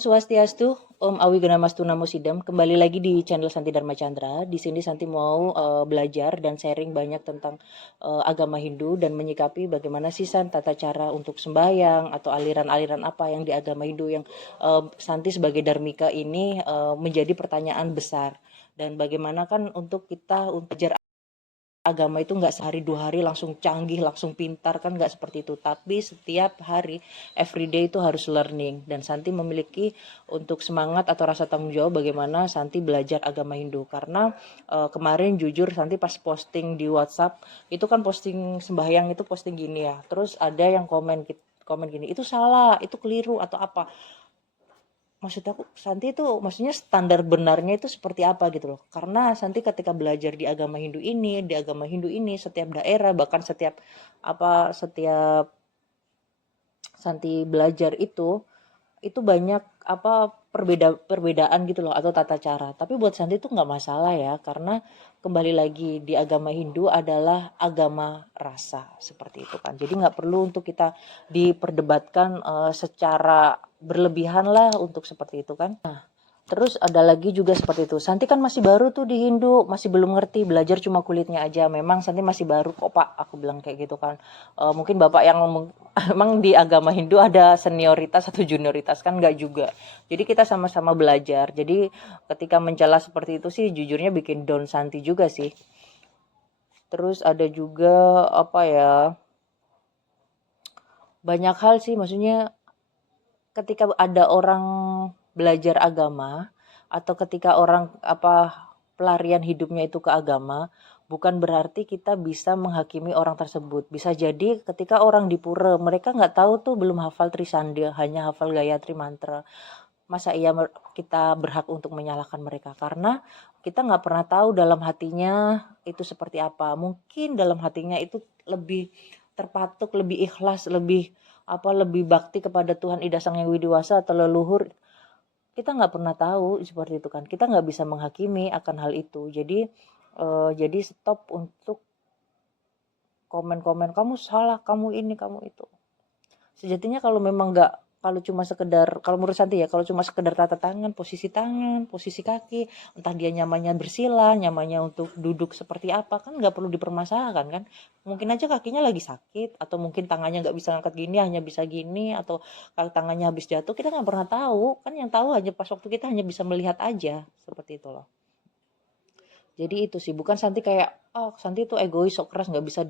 Swastiastu, Om Awiganamastu Namo Sidam. Kembali lagi di channel Santi Dharma Chandra. Di sini Santi mau belajar dan sharing banyak tentang agama Hindu dan menyikapi bagaimana sih tata cara untuk sembahyang atau aliran-aliran apa yang di agama Hindu yang Santi sebagai Dharmika ini menjadi pertanyaan besar. Dan bagaimana kan untuk kita belajar agama itu nggak sehari 2 hari langsung canggih, langsung pintar, kan nggak seperti itu. Tapi setiap hari, everyday itu harus learning. Dan Santi memiliki untuk semangat atau rasa tanggung jawab bagaimana Santi belajar agama Hindu. Karena kemarin jujur Santi pas posting di WhatsApp, itu kan posting sembahyang itu posting gini ya. Terus ada yang komen gini, itu salah, itu keliru atau apa. Maksud aku, Santi itu maksudnya standar benarnya itu seperti apa gitu loh. Karena Santi ketika belajar di agama Hindu ini setiap daerah bahkan setiap Santi belajar itu banyak perbedaan gitu loh atau tata cara. Tapi buat Santi itu nggak masalah ya, karena kembali lagi di agama Hindu adalah agama rasa seperti itu kan. Jadi nggak perlu untuk kita diperdebatkan secara berlebihan lah untuk seperti itu kan. Terus ada lagi juga seperti itu. Santi kan masih baru tuh di Hindu, masih belum ngerti, belajar cuma kulitnya aja. Memang Santi masih baru kok Pak, aku bilang kayak gitu kan. Mungkin Bapak yang emang di agama Hindu ada senioritas atau junioritas kan nggak juga. Jadi kita sama-sama belajar. Jadi ketika mencela seperti itu sih jujurnya bikin down Santi juga sih. Terus ada juga apa ya, banyak hal sih maksudnya ketika ada orang belajar agama atau ketika orang pelarian hidupnya itu ke agama, bukan berarti kita bisa menghakimi orang tersebut. Bisa jadi ketika orang di pura, mereka nggak tahu tuh, belum hafal Trisandya, hanya hafal Gayatri Mantra. Masa iya kita berhak untuk menyalahkan mereka? Karena kita nggak pernah tahu dalam hatinya itu seperti apa. Mungkin dalam hatinya itu lebih terpatuk, lebih ikhlas, lebih bakti kepada Tuhan Ida Sang Yang Widiwasa atau leluhur. Kita nggak pernah tahu seperti itu kan. Kita nggak bisa menghakimi akan hal itu. Jadi stop untuk komen-komen kamu salah, kamu ini, kamu itu. Sejatinya kalau menurut Santi ya, kalau cuma sekedar tata tangan, posisi kaki, entah dia nyamannya bersila, nyamannya untuk duduk seperti apa, kan nggak perlu dipermasalahkan kan. Mungkin aja kakinya lagi sakit, atau mungkin tangannya nggak bisa ngangkat gini, hanya bisa gini, atau kalau tangannya habis jatuh, kita nggak pernah tahu. Kan yang tahu hanya pas waktu kita hanya bisa melihat aja, seperti itu loh. Jadi itu sih, bukan Santi kayak, oh Santi itu egois, sok keras, nggak bisa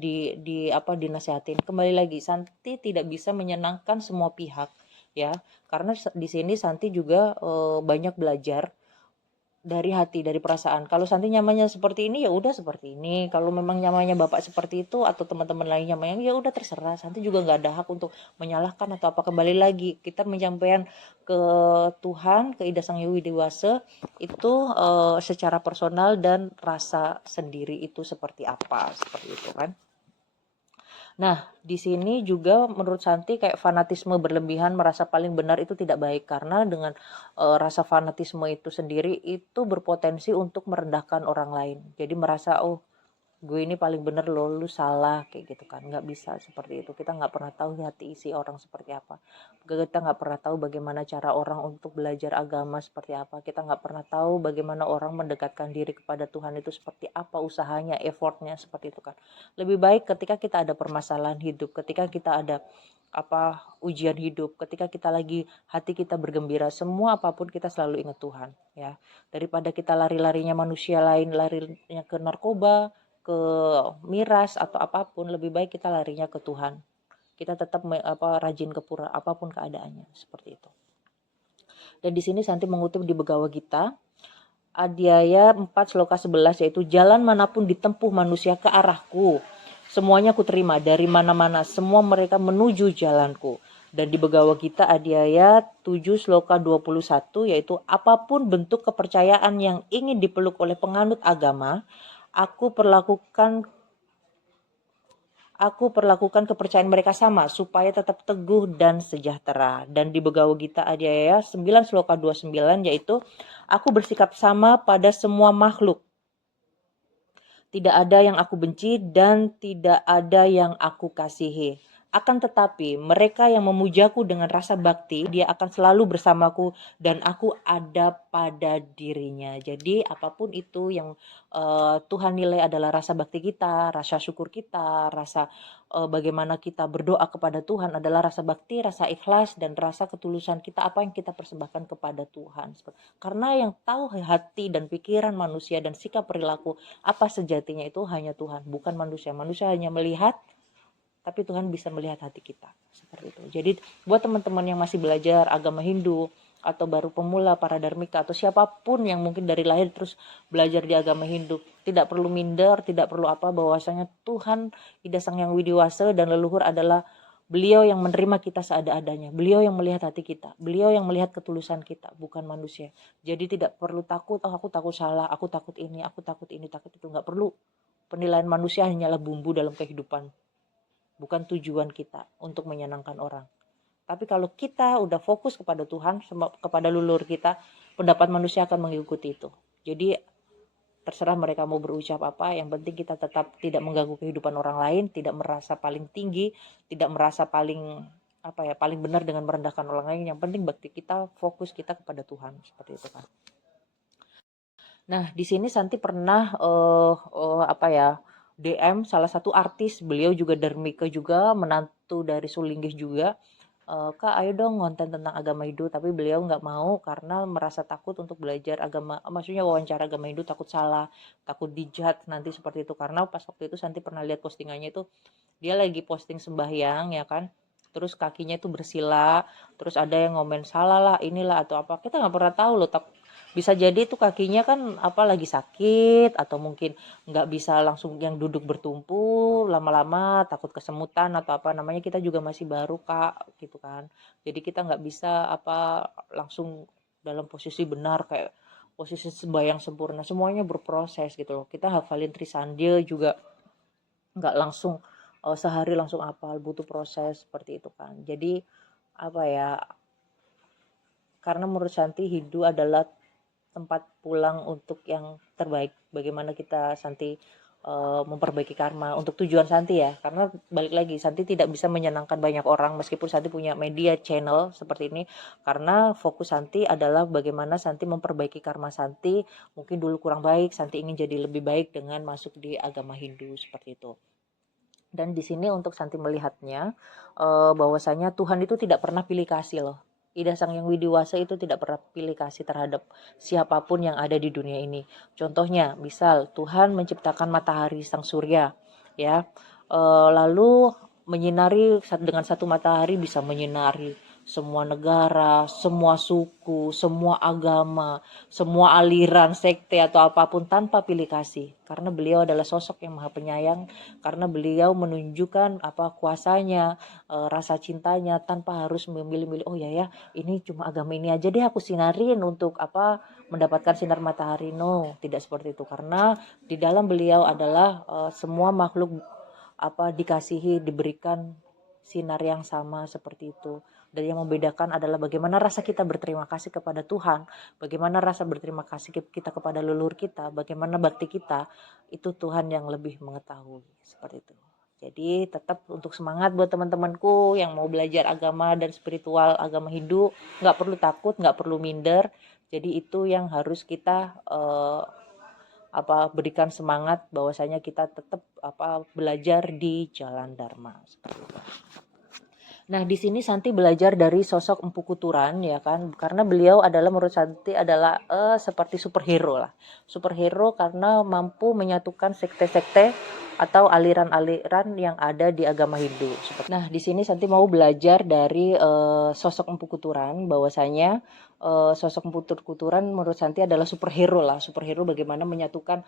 dinasehatin. Kembali lagi, Santi tidak bisa menyenangkan semua pihak ya, karena di sini Santi juga banyak belajar dari hati, dari perasaan. Kalau Santi nyamannya seperti ini ya udah seperti ini. Kalau memang nyamannya Bapak seperti itu atau teman-teman lain nyamannya ya udah terserah. Santi juga nggak ada hak untuk menyalahkan atau apa. Kembali lagi kita menyampaikan ke Tuhan, ke Ida Sang Hyang Widi itu secara personal dan rasa sendiri itu seperti apa, seperti itu kan. Nah, di sini juga menurut Santi kayak fanatisme berlebihan merasa paling benar itu tidak baik, karena dengan rasa fanatisme itu sendiri itu berpotensi untuk merendahkan orang lain. Jadi merasa, oh gue ini paling bener loh, lu salah, kayak gitu kan. Nggak bisa seperti itu. Kita nggak pernah tahu hati isi orang seperti apa. Kita nggak pernah tahu bagaimana cara orang untuk belajar agama seperti apa. Kita nggak pernah tahu bagaimana orang mendekatkan diri kepada Tuhan itu seperti apa, usahanya, effortnya seperti itu kan. Lebih baik ketika kita ada permasalahan hidup, ketika kita ada ujian hidup, ketika kita lagi hati kita bergembira, semua apapun kita selalu ingat Tuhan ya, daripada kita lari-larinya manusia lain, larinya ke narkoba, ke miras atau apapun, lebih baik kita larinya ke Tuhan. Kita tetap rajin ke pura apapun keadaannya, seperti itu. Dan di sini Santi mengutip di Bhagavad Gita Adhyaya 4 Sloka 11, yaitu jalan manapun ditempuh manusia ke arahku, semuanya kuterima, dari mana-mana semua mereka menuju jalanku. Dan di Bhagavad Gita Adhyaya 7 Sloka 21, yaitu apapun bentuk kepercayaan yang ingin dipeluk oleh penganut agama, Aku perlakukan kepercayaan mereka sama supaya tetap teguh dan sejahtera. Dan di Bhagavad Gita Adhyaya 9 Sloka 29, yaitu aku bersikap sama pada semua makhluk. Tidak ada yang aku benci dan tidak ada yang aku kasihi. Akan tetapi mereka yang memujaku dengan rasa bakti, dia akan selalu bersamaku dan aku ada pada dirinya. Jadi apapun itu yang Tuhan nilai adalah rasa bakti kita, rasa syukur kita, rasa bagaimana kita berdoa kepada Tuhan adalah rasa bakti, rasa ikhlas, dan rasa ketulusan kita, apa yang kita persembahkan kepada Tuhan. Karena yang tahu hati dan pikiran manusia dan sikap perilaku apa sejatinya itu hanya Tuhan, bukan manusia. Manusia hanya melihat, tapi Tuhan bisa melihat hati kita, seperti itu. Jadi buat teman-teman yang masih belajar agama Hindu atau baru pemula, para dharmika, atau siapapun yang mungkin dari lahir terus belajar di agama Hindu, tidak perlu minder, tidak perlu apa, bahwasanya Tuhan Ida Sang Yang Widiwasa dan leluhur adalah beliau yang menerima kita seada-adanya, beliau yang melihat hati kita, beliau yang melihat ketulusan kita, bukan manusia. Jadi tidak perlu takut, oh aku takut salah, aku takut ini, takut itu, nggak perlu. Penilaian manusia hanyalah bumbu dalam kehidupan, bukan tujuan kita untuk menyenangkan orang. Tapi kalau kita udah fokus kepada Tuhan, kepada leluhur kita, pendapat manusia akan mengikuti itu. Jadi terserah mereka mau berucap apa, yang penting kita tetap tidak mengganggu kehidupan orang lain, tidak merasa paling tinggi, tidak merasa paling paling benar dengan merendahkan orang lain. Yang penting bakti kita, fokus kita kepada Tuhan, seperti itu kan. Nah, di sini Santi pernah DM salah satu artis, beliau juga dharmika juga, menantu dari Sulinggih juga. Kak, ayo dong konten tentang agama Hindu, tapi beliau nggak mau karena merasa takut untuk belajar agama, maksudnya wawancara agama Hindu, takut salah, takut dijat nanti seperti itu. Karena pas waktu itu Santi pernah lihat postingannya itu, dia lagi posting sembahyang ya kan, terus kakinya itu bersila, terus ada yang ngomen salah lah, inilah atau apa, kita nggak pernah tahu loh, bisa jadi itu kakinya kan lagi sakit, atau mungkin nggak bisa langsung yang duduk bertumpu lama-lama, takut kesemutan atau apa namanya, kita juga masih baru Kak gitu kan. Jadi kita nggak bisa langsung dalam posisi benar kayak posisi sembahyang sempurna, semuanya berproses gitu loh. Kita hafalin Trisandya juga nggak langsung sehari langsung hafal, butuh proses seperti itu kan. Jadi karena menurut Santi Hindu adalah tempat pulang untuk yang terbaik. Bagaimana kita Santi memperbaiki karma untuk tujuan Santi ya, karena balik lagi Santi tidak bisa menyenangkan banyak orang meskipun Santi punya media channel seperti ini, karena fokus Santi adalah bagaimana Santi memperbaiki karma Santi. Mungkin dulu kurang baik, Santi ingin jadi lebih baik dengan masuk di agama Hindu seperti itu. Dan di sini untuk Santi melihatnya bahwasanya Tuhan itu tidak pernah pilih kasih loh. Ida Sang Yang Widiwasa itu tidak pernah pilih kasih terhadap siapapun yang ada di dunia ini. Contohnya, misal Tuhan menciptakan matahari sang surya, ya, lalu menyinari dengan satu matahari bisa menyinari semua negara, semua suku, semua agama, semua aliran, sekte atau apapun tanpa pilih kasih. Karena beliau adalah sosok yang maha penyayang, karena beliau menunjukkan kuasanya, rasa cintanya tanpa harus memilih-milih, oh ya ini cuma agama ini aja deh aku sinarin untuk mendapatkan sinar matahari. No, tidak seperti itu, karena di dalam beliau adalah semua makhluk dikasihi, diberikan sinar yang sama seperti itu. Dan yang membedakan adalah bagaimana rasa kita berterima kasih kepada Tuhan, bagaimana rasa berterima kasih kita kepada leluhur kita, bagaimana bakti kita, itu Tuhan yang lebih mengetahui, seperti itu. Jadi tetap untuk semangat buat teman-temanku yang mau belajar agama dan spiritual agama Hindu, nggak perlu takut, nggak perlu minder. Jadi itu yang harus kita berikan semangat, bahwasanya kita tetap belajar di jalan Dharma, seperti itu. Nah, di sini Santi belajar dari sosok Empu Kuturan ya kan, karena beliau adalah menurut Santi adalah seperti superhero lah. Superhero karena mampu menyatukan sekte-sekte atau aliran-aliran yang ada di agama Hindu. Nah, di sini Santi mau belajar dari sosok Empu Kuturan, bahwasanya sosok Empu Kuturan menurut Santi adalah superhero lah. Superhero bagaimana menyatukan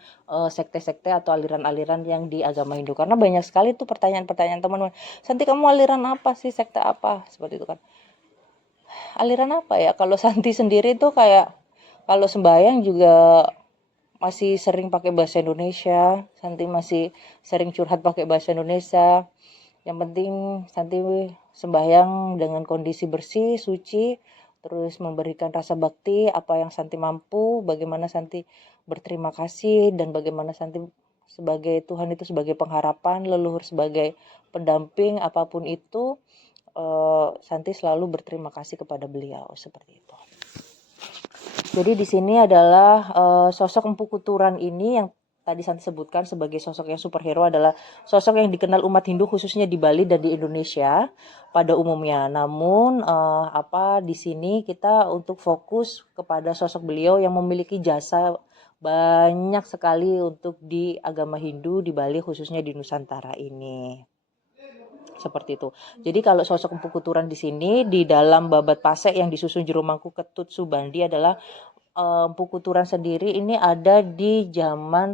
sekte-sekte atau aliran-aliran yang di agama Hindu. Karena banyak sekali tuh pertanyaan-pertanyaan teman-teman, Santi kamu aliran apa sih, sekte apa, seperti itu kan. Aliran apa ya, kalau Santi sendiri tuh kayak kalau sembahyang juga masih sering pakai bahasa Indonesia. Santi masih sering curhat pakai bahasa Indonesia. Yang penting Santi sembahyang dengan kondisi bersih, suci, terus memberikan rasa bakti apa yang Santi mampu, bagaimana Santi berterima kasih, dan bagaimana Santi sebagai Tuhan itu sebagai pengharapan, leluhur sebagai pendamping, apapun itu, Santi selalu berterima kasih kepada beliau seperti itu. Jadi di sini adalah sosok Empu Kuturan ini yang tadi Santi sebutkan sebagai sosok yang superhero adalah sosok yang dikenal umat Hindu khususnya di Bali dan di Indonesia pada umumnya. Namun di sini kita untuk fokus kepada sosok beliau yang memiliki jasa banyak sekali untuk di agama Hindu di Bali khususnya di Nusantara ini. Seperti itu. Jadi kalau sosok Empu Kuturan di sini di dalam babat pasek yang disusun Jero Mangku Ketut Subandi adalah Empu Kuturan sendiri ini ada di zaman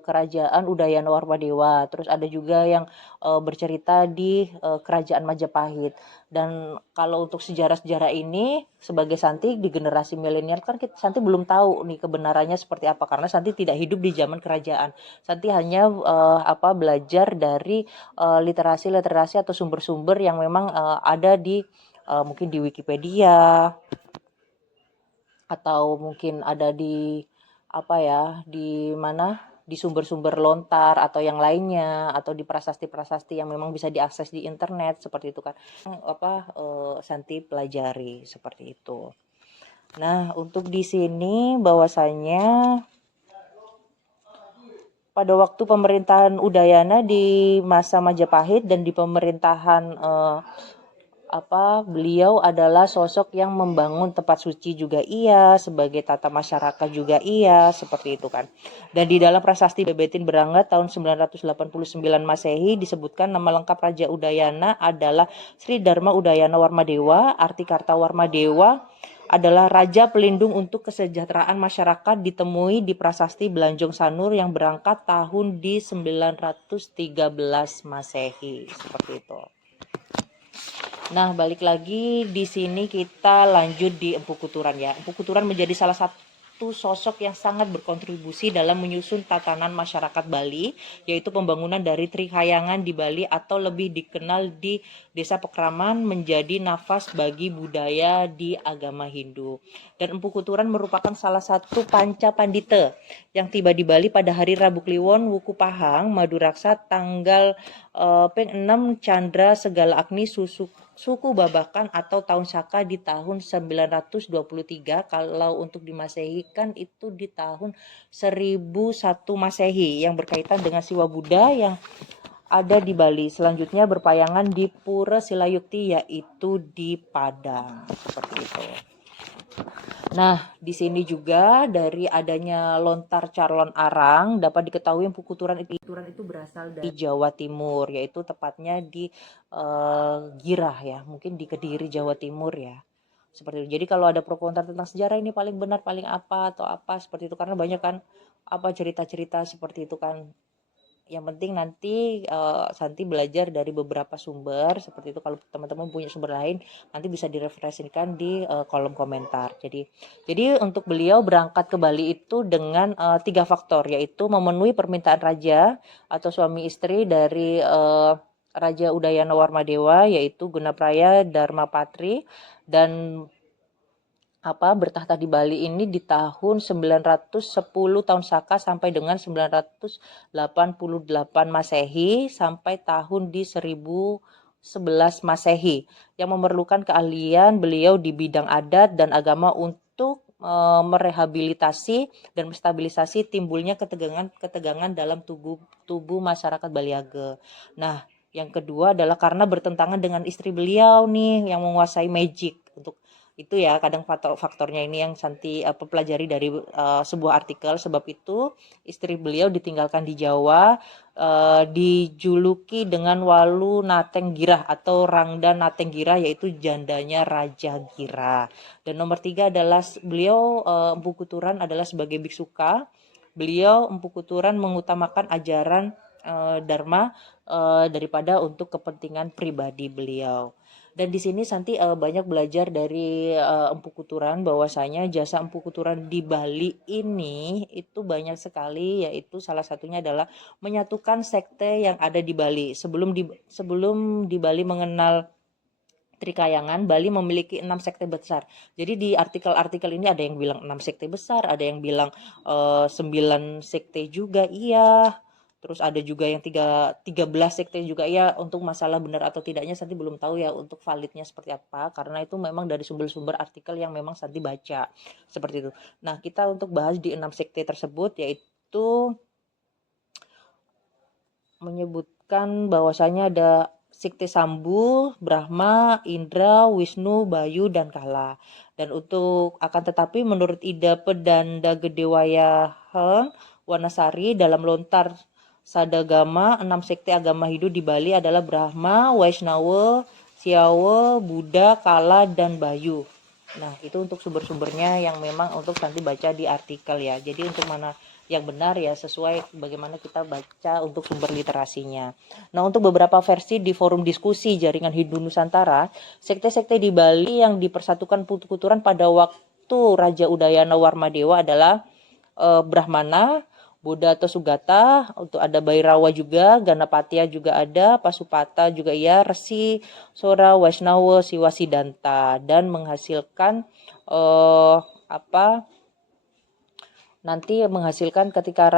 kerajaan Udayana Warmadewa. Terus ada juga yang bercerita di kerajaan Majapahit. Dan kalau untuk sejarah-sejarah ini sebagai Santi di generasi milenial kan Santi belum tahu nih kebenarannya seperti apa karena Santi tidak hidup di zaman kerajaan. Santi hanya belajar dari literasi-literasi atau sumber-sumber yang memang ada di mungkin di Wikipedia atau mungkin ada di di mana di sumber-sumber lontar atau yang lainnya atau di prasasti-prasasti yang memang bisa diakses di internet seperti itu kan Santi pelajari seperti itu. Nah, untuk di sini bahwasanya pada waktu pemerintahan Udayana di masa Majapahit dan di pemerintahan beliau adalah sosok yang membangun tempat suci juga iya, sebagai tata masyarakat juga iya, seperti itu kan. Dan di dalam prasasti Bebetin Berangat tahun 989 Masehi disebutkan nama lengkap Raja Udayana adalah Sri Dharma Udayana Warmadewa, arti kata Warmadewa adalah raja pelindung untuk kesejahteraan masyarakat ditemui di prasasti Belanjong Sanur yang berangkat tahun di 913 Masehi, seperti itu. Nah, balik lagi di sini kita lanjut di Empu Kuturan ya. Empu Kuturan menjadi salah satu sosok yang sangat berkontribusi dalam menyusun tatanan masyarakat Bali, yaitu pembangunan dari Trikhayangan di Bali atau lebih dikenal di Desa Pekraman menjadi nafas bagi budaya di agama Hindu. Dan Empu Kuturan merupakan salah satu panca pandita yang tiba di Bali pada hari Rabu Kliwon Wuku Pahang Maduraksa tanggal Peng 6 Chandra Segala Agni suku Babakan atau tahun Saka di tahun 923. Kalau untuk di Masehi kan itu di tahun 1001 Masehi yang berkaitan dengan Siwa Buddha yang ada di Bali. Selanjutnya berpayangan di Pura Silayukti yaitu di Padang. Seperti itu. Nah, di sini juga dari adanya lontar calon arang dapat diketahui Empu Kuturan itu berasal dari Jawa Timur, yaitu tepatnya di Girah ya, mungkin di Kediri Jawa Timur ya. Seperti itu. Jadi kalau ada pro kontra tentang sejarah ini paling benar, paling apa atau apa seperti itu karena banyak kan cerita-cerita seperti itu kan. Yang penting nanti Santi belajar dari beberapa sumber seperti itu. Kalau teman-teman punya sumber lain nanti bisa direfleksikan di kolom komentar. Jadi untuk beliau berangkat ke Bali itu dengan 3 faktor, yaitu memenuhi permintaan raja atau suami istri dari Raja Udayana Warmadewa yaitu Gunapraya Dharmapatri dan bertahta di Bali ini di tahun 910 tahun Saka sampai dengan 988 Masehi sampai tahun di 1011 Masehi yang memerlukan keahlian beliau di bidang adat dan agama untuk merehabilitasi dan menstabilisasi timbulnya ketegangan dalam tubuh masyarakat Baliage. Nah, yang kedua adalah karena bertentangan dengan istri beliau nih yang menguasai magic untuk itu ya kadang faktornya ini yang Santi pelajari dari sebuah artikel. Sebab itu istri beliau ditinggalkan di Jawa, dijuluki dengan Walu Nateng Girah atau Rangda Nateng Girah yaitu jandanya Raja Girah. Dan nomor 3 adalah beliau Empu Kuturan adalah sebagai biksuka. Beliau Empu Kuturan mengutamakan ajaran Dharma daripada untuk kepentingan pribadi beliau. Dan di sini Santi banyak belajar dari Empu Kuturan bahwasanya jasa Empu Kuturan di Bali ini itu banyak sekali, yaitu salah satunya adalah menyatukan sekte yang ada di Bali. Sebelum di Bali mengenal Trikhayangan, Bali memiliki 6 sekte besar. Jadi di artikel-artikel ini ada yang bilang 6 sekte besar, ada yang bilang 9 sekte juga iya. Terus ada juga yang 13 sekte juga ya, untuk masalah benar atau tidaknya Santi belum tahu ya untuk validnya seperti apa, karena itu memang dari sumber-sumber artikel yang memang Santi baca seperti itu. Nah, kita untuk bahas di 6 sekte tersebut, yaitu menyebutkan bahwasanya ada sekte Sambu, Brahma, Indra, Wisnu, Bayu, dan Kala. Dan untuk akan tetapi menurut Ida Pedanda Gedewayahan Wanasari dalam lontar Sadagama, 6 sekte agama Hindu di Bali adalah Brahma, Vaishnava, Siawa, Buddha, Kala, dan Bayu. Nah, itu untuk sumber-sumbernya yang memang untuk nanti baca di artikel ya. Jadi untuk mana yang benar ya sesuai bagaimana kita baca untuk sumber literasinya. Nah, untuk beberapa versi di forum diskusi Jaringan Hindu Nusantara, sekte-sekte di Bali yang dipersatukan Putukuturan pada waktu Raja Udayana Warmadewa adalah Brahmana, Buddha atau Sugata, untuk ada Bhairawa juga, Ganapatya juga ada, Pasupata juga ya, Resi, Sora, Vaishnava, Siwa Siddhanta, dan menghasilkan nanti menghasilkan ketika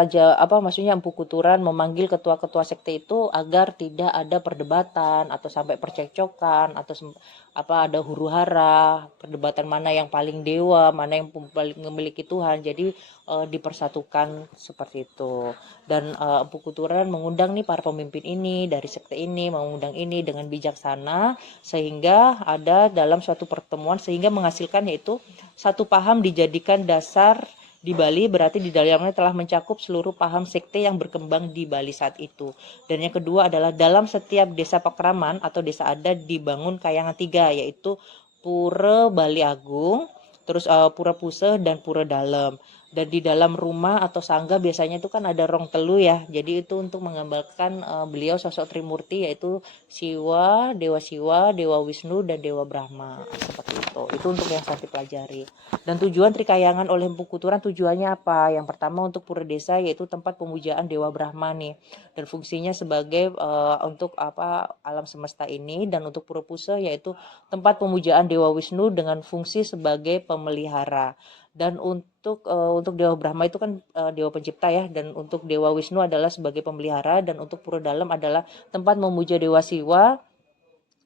maksudnya Empu Kuturan memanggil ketua-ketua sekte itu agar tidak ada perdebatan atau sampai percekcokan atau ada huru-hara, perdebatan mana yang paling dewa, mana yang paling memiliki Tuhan. Jadi dipersatukan seperti itu. Dan Empu Kuturan mengundang nih para pemimpin ini dari sekte ini, mengundang ini dengan bijaksana sehingga ada dalam suatu pertemuan sehingga menghasilkan yaitu satu paham dijadikan dasar di Bali, berarti di dalamnya telah mencakup seluruh paham sekte yang berkembang di Bali saat itu. Dan yang kedua adalah dalam setiap desa Pakraman atau desa adat dibangun kayangan 3, yaitu Pura Bali Agung, terus Pura Puseh dan Pura Dalem. Dan di dalam rumah atau sangga biasanya itu kan ada rong telu ya. Jadi itu untuk menggambarkan beliau sosok Trimurti, yaitu Siwa, Dewa Wisnu, dan Dewa Brahma. Seperti itu. Itu untuk yang saya pelajari. Dan tujuan Trikayangan oleh Empu Kuturan tujuannya apa? Yang pertama untuk pura desa, yaitu tempat pemujaan Dewa Brahma nih. Dan fungsinya sebagai untuk alam semesta ini. Dan untuk Pura Puseh yaitu tempat pemujaan Dewa Wisnu dengan fungsi sebagai pemelihara. Dan untuk Dewa Brahma itu kan Dewa Pencipta ya, dan untuk Dewa Wisnu adalah sebagai pemelihara, dan untuk Pura Dalem adalah tempat memuja Dewa Siwa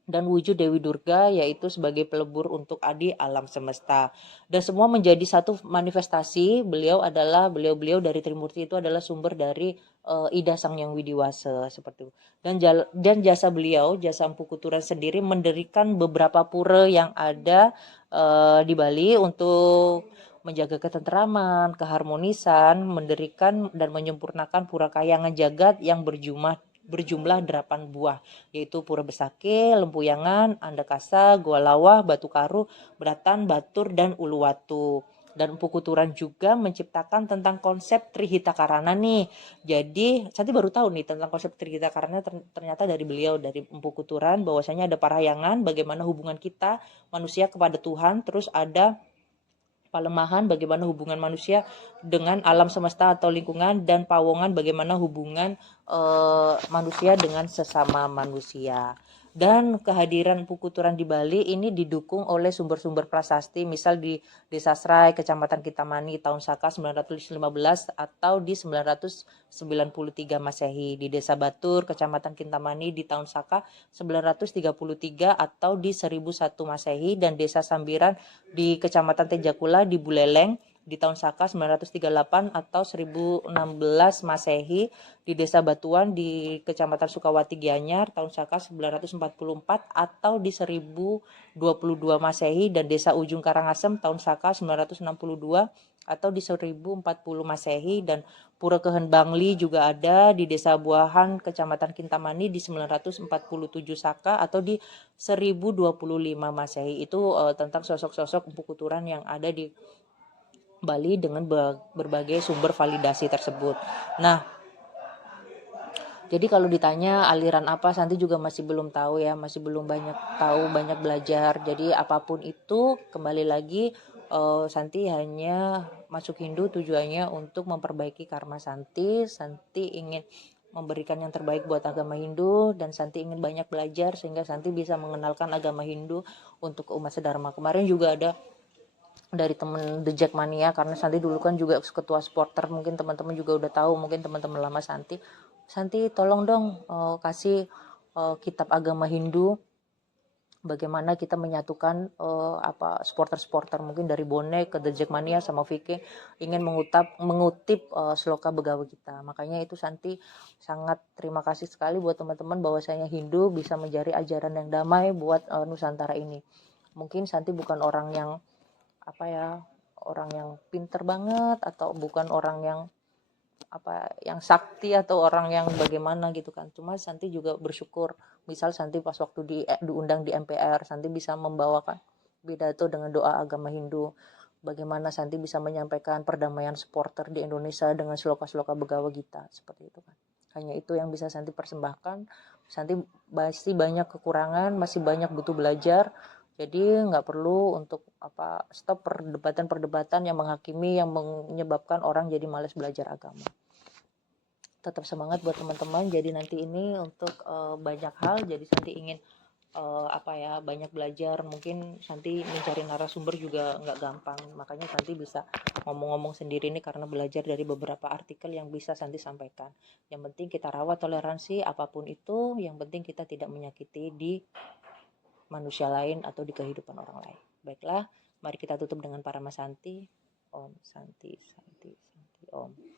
dan wujud Dewi Durga, yaitu sebagai pelebur untuk adi alam semesta. Dan semua menjadi satu manifestasi. Beliau dari Trimurti itu adalah sumber dari Ida Sang Hyang Widiwasa seperti itu. Dan jasa beliau, jasa Empu Kuturan sendiri mendirikan beberapa pura yang ada di Bali untuk menjaga ketentraman, keharmonisan, mendirikan dan menyempurnakan pura kayangan jagat yang berjumlah 8 buah, yaitu Pura Besake, Lempuyangan, Andakasa, Gua Lawah, Batu Karu, Beratan, Batur, dan Uluwatu. Dan Empu Kuturan juga menciptakan tentang konsep Trihita Karana nih. Jadi saya baru tahu nih tentang konsep Trihita Karana, ternyata dari beliau, dari Empu Kuturan, bahwasanya ada parahyangan bagaimana hubungan kita manusia kepada Tuhan, terus ada palemahan bagaimana hubungan manusia dengan alam semesta atau lingkungan, dan pawongan bagaimana hubungan manusia dengan sesama manusia. Dan kehadiran Empu Kuturan di Bali ini didukung oleh sumber-sumber prasasti, misal di Desa Srai, Kecamatan Kintamani tahun Saka 915 atau di 993 Masehi, di Desa Batur, Kecamatan Kintamani di tahun Saka 933 atau di 1001 Masehi, dan Desa Sambiran di Kecamatan Tejakula di Buleleng di tahun Saka 938 atau 1016 Masehi, di Desa Batuan di Kecamatan Sukawati Gianyar tahun Saka 944 atau di 1022 Masehi, dan Desa Ujung Karangasem tahun Saka 962 atau di 1040 Masehi, dan Pura Kehen Bangli juga ada di Desa Buahan Kecamatan Kintamani di 947 Saka atau di 1025 Masehi. Itu tentang sosok-sosok Empu Kuturan yang ada di Bali dengan berbagai sumber validasi tersebut. Nah, jadi kalau ditanya aliran apa, Santi juga masih belum tahu ya, masih belum banyak tahu, banyak belajar. Jadi apapun itu, kembali lagi Santi hanya masuk Hindu tujuannya untuk memperbaiki karma Santi. Santi ingin memberikan yang terbaik buat agama Hindu, dan Santi ingin banyak belajar sehingga Santi bisa mengenalkan agama Hindu untuk umat sedharma. Kemarin juga ada dari temen The Jackmania, karena Santi dulu kan juga ketua supporter, mungkin teman-teman juga udah tahu, mungkin teman-teman lama Santi Santi tolong dong kasih kitab agama Hindu, bagaimana kita menyatukan apa supporter-supporter mungkin dari Bonek ke The Jackmania sama Viking ingin mengutip Sloka Begawa kita. Makanya itu Santi sangat terima kasih sekali buat teman-teman bahwasanya Hindu bisa menjadi ajaran yang damai buat Nusantara ini. Mungkin Santi bukan orang yang apa ya, orang yang pinter banget atau bukan orang yang apa yang sakti atau orang yang bagaimana gitu kan. Cuma Santi juga bersyukur, misal Santi pas waktu diundang di MPR, Santi bisa membawakan pidato dengan doa agama Hindu, bagaimana Santi bisa menyampaikan perdamaian supporter di Indonesia dengan sloka-sloka Begawa Gita seperti itu kan. Hanya itu yang bisa Santi persembahkan. Santi masih banyak kekurangan, masih banyak butuh belajar. Jadi nggak perlu untuk apa stop perdebatan-perdebatan yang menghakimi, yang menyebabkan orang jadi malas belajar agama. Tetap semangat buat teman-teman. Jadi nanti ini untuk banyak hal. Jadi Santi ingin apa ya, banyak belajar. Mungkin Santi mencari narasumber juga nggak gampang. Makanya Santi bisa ngomong-ngomong sendiri ini karena belajar dari beberapa artikel yang bisa Santi sampaikan. Yang penting kita rawat toleransi apapun itu. Yang penting kita tidak menyakiti di manusia lain atau di kehidupan orang lain. Baiklah, mari kita tutup dengan Parama Santi. Om Santi Santi Santi Om.